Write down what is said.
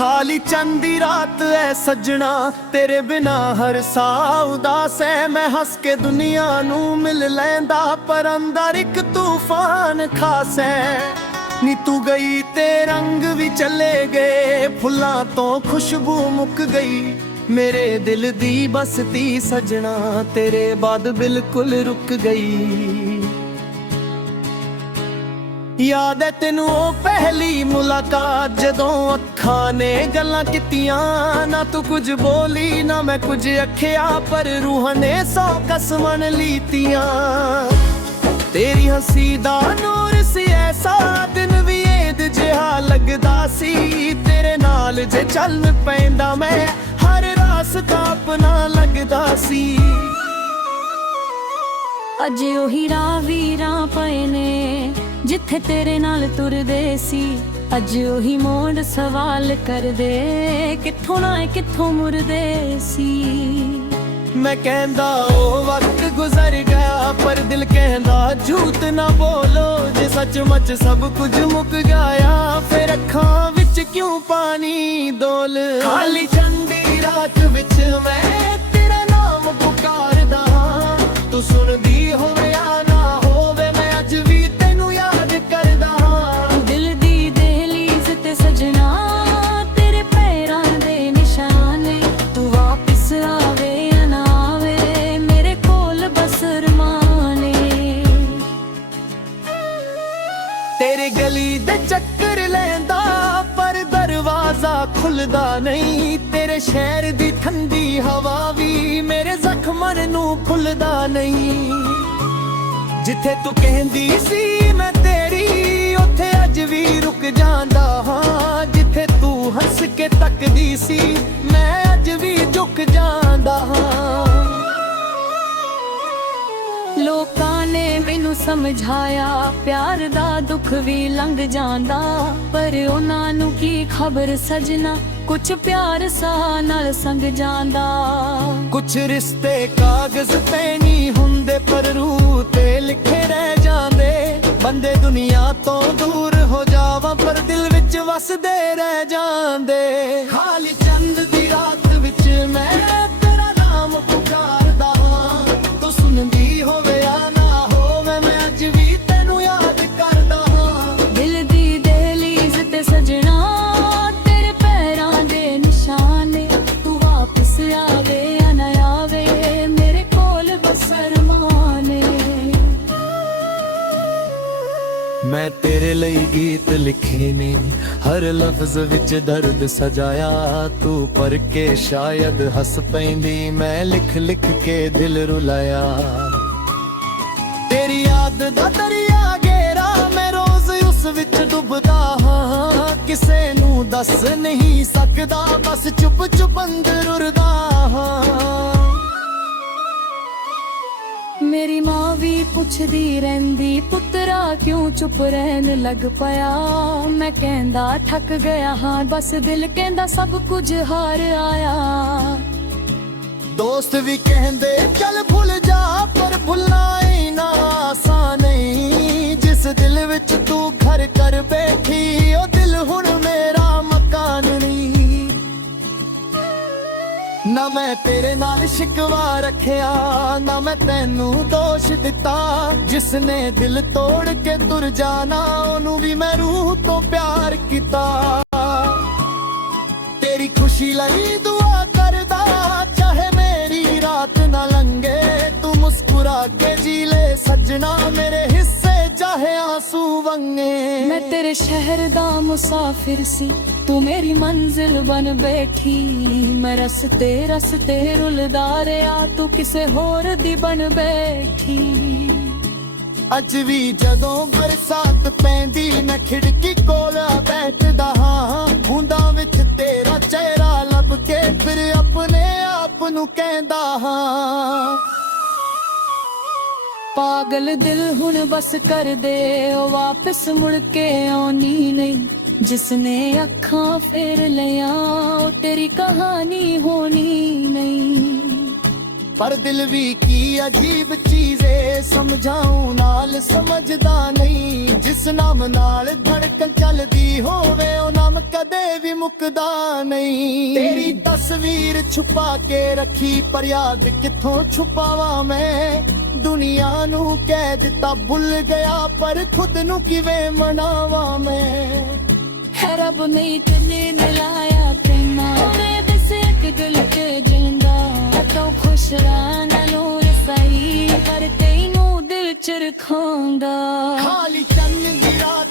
खाली चंदी रात है सजना, तेरे बिना हर साह उदास है। मैं हंस के दुनिया नू मिल लैंदा, पर अंदर एक तूफान खास है। नी तू गई ते रंग भी चले गए, फुल्लां तो खुशबू मुक गई। मेरे दिल दी बसती सजना, तेरे बाद बिल्कुल रुक गई। याद है तेनू ओ पहली मुलाकात, जदों अखां ने गल्लां कीतियां। ना तू कुछ बोली ना मैं कुछ आखिया, पर रूह ने 100 कसमन लीतियां। तेरी हंसी दा नूर सी ऐसा, दिन भी ऐद जिहा लगदा सी। तेरे नाल जे चल पैंदा मैं, हर रास्ता अपना लगदा सी। अज ओही राह वीरां पए ने, जिथे तेरे नाल तुरदे सी। अज ओही मोड़ सवाल कर दे, कित्थों ना कित्थों मुरदे सी। मैं कहंदा ओ वक्त गुजर गया, पर दिल कहंदा झूठ ना बोलो। जे सचमुच सब कुछ मुक गया, फिर अखां विच क्यों पानी डोल। खाली चंदी रात विच मैं तेरा नाम पुकारदा, तू सुनदी होवे या ना होवे, मैं अज भी तेनू याद करदा। दिल दी दहलीज ते सजना, तेरे पैरां दे निशाने। तू वापस आवे या ना आवे, मेरे कोल बस रमाने। तेरे गली दे चक्कर लैंदा, पर दरवाजा खुलदा नहीं। तेरे शहर दी ठंडी हवा भी मेरे जख्मन नू खुलदा नहीं। जिथे तू कहंदी सी मैं तेरी, उथे अज भी रुक जांदा हां। जिथे तू हंस के तकदी सी, मैं अज भी झुक जांदा हां। लोकां ने मैनू समझाया, प्यार दा दुख भी लंघ जांदा। पर उन्हां नू की खबर सजना, कुछ प्यार सा नाल संग जांदा। कुछ रिश्ते कागज पे नहीं हुंदे, पर रूह ते लिखे रह जांदे। बंदे दुनिया तो दूर हो जावा, पर दिल विच वसदे रह जांदे। खाली चंद दी रात विच मैं तेरा नाम पुकारदा, तू सुनदी होवे या ना होवे, मैं अज भी तेनू याद करदा। दिल दी दहलीज ते सजना, तेरे पैरां दे निशाने। तू वापस आवे या ना आवे, मेरे कोल बस रमाने। मैं तेरे ਲਈ गीत लिखे ने, हर लफ्ज विच दर्द सजाया। तू पर के शायद हस पैंदी, मैं लिख लिख के दिल रुलाया। तेरी याद दा दरिया गेरा, मैं रोज उस विच डुबदा हां। किसे नू दस नहीं सकदा, बस चुप चुप अंदर उड़दा हां। मेरी माँ भी पुछदी रहिंदी, पुत्रा क्यों चुप रहन लग पया। मैं कहंदा थक गया हाँ, बस दिल कहंदा सब कुछ हार आया। दोस्त भी कहंदे चल भुल जा, पर भुलना इना आसान नहीं। जिस दिल विच तू घर कर बैठी, ओ दिल हुण मेरा मकान नहीं। ना मैं तेरे नाल शिकवा रखिया, ना मैं तेनू दोष दिता। जिसने दिल तोड़ के तुर जाना, ओनू भी मैं रूह तो प्यार किता। तेरी खुशी लई दुआ करदा, चाहे मेरी रात ना लंघे। तू मुस्कुरा के जी ले सजना, मेरे हिस्से चाहे आंसू वंगे। मैं तेरे शहर दा मुसाफिर सी, तू मेरी मंजिल बन बैठी। मैं रस्ते रस्ते रुलदा रहा, तू किसे होर दी बन बैठी। अज भी जदों बरसात पैंदी, मैं खिड़की कोल बैठदा हां। बूंदां विच तेरा चेहरा लब के, फिर अपने आप नू कहंदा हां। पागल दिल हुण बस कर दे, ओ वापस मुड़ के आनी नहीं। जिसने अखां फेर लिया, ओ तेरी कहानी होनी नहीं। ਪਰ ਦਿਲ ਵੀ ਕੀ ਅਜੀਬ ਚੀਜ਼ ਏ, ਸਮਝਾਉਂ ਨਾਲ ਸਮਝਦਾ ਨਹੀਂ। ਜਿਸ ਨਾਮ ਨਾਲ ਧੜਕਣ ਚੱਲਦੀ ਹੋਵੇ ਉਹ ਨਾਮ ਕਦੇ ਵੀ ਮੁੱਕਦਾ ਨਹੀਂ। ਤੇਰੀ ਤਸਵੀਰ ਛੁਪਾ ਕੇ ਰੱਖੀ ਪਰ ਯਾਦ ਕਿੱਥੋਂ ਛੁਪਾਵਾਂ ਮੈਂ। ਦੁਨੀਆ ਨੂੰ ਕਹਿ ਦਿੱਤਾ ਭੁੱਲ ਗਿਆ ਪਰ ਖੁਦ ਨੂੰ ਕਿਵੇਂ ਮਨਾਵਾਂ ਮੈਂ। ਹੈ ਰੱਬ ਨਹੀਂ ਤੈਨੇ ਮਿਲਾਇਆ ਤੈਨਾ, ਮੈਂ ਬਸ ਇੱਕ ਦਿਲ ਤੇ ਜਿੰਦਾ। ਤੂੰ ਖੁਸ਼ ਰਹਿਣਾ ਨੂਰ ਸਹੀ, ਪਰ ਤੈਨੂੰ ਦਿਲ ਚ ਰਖਾਂਗਾ। ਖਾਲੀ ਚੰਨ ਦੀ ਰਾਤ